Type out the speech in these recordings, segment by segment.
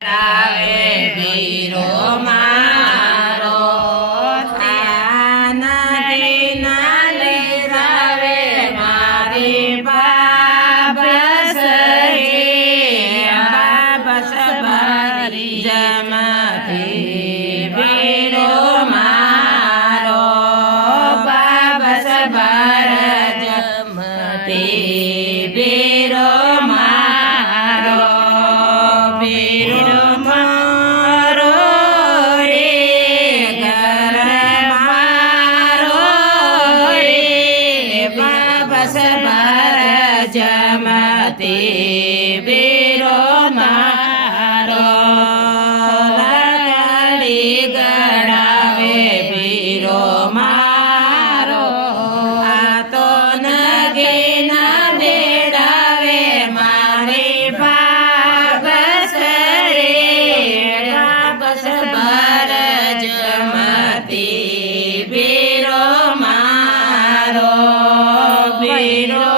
આવે વીરો મારો ના લેરાવે મારી બાબસ બાબસ ભરી જમાથી વીરો મારો બાબસ ભર જમતી વીરો મારો વીરો જમતી વીરો મારો લાડી ગણાવે વીરો મારો આ તો નગે ના મેળાવે મારી બાબસ રે બાબસ ભર જમતી વીરો મારો વીરો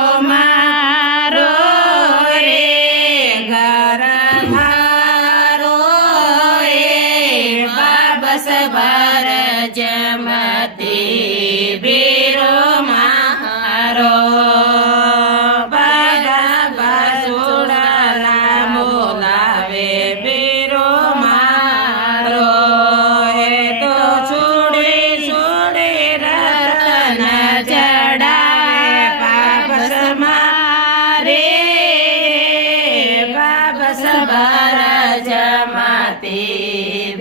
ભર જમતી વીરો મારો બધા બાસુડા બોલાવે વીરો મારો એ તો છોડે છોડે રતન ચડાવે બાબસ મારે બાબસ ભર જમતી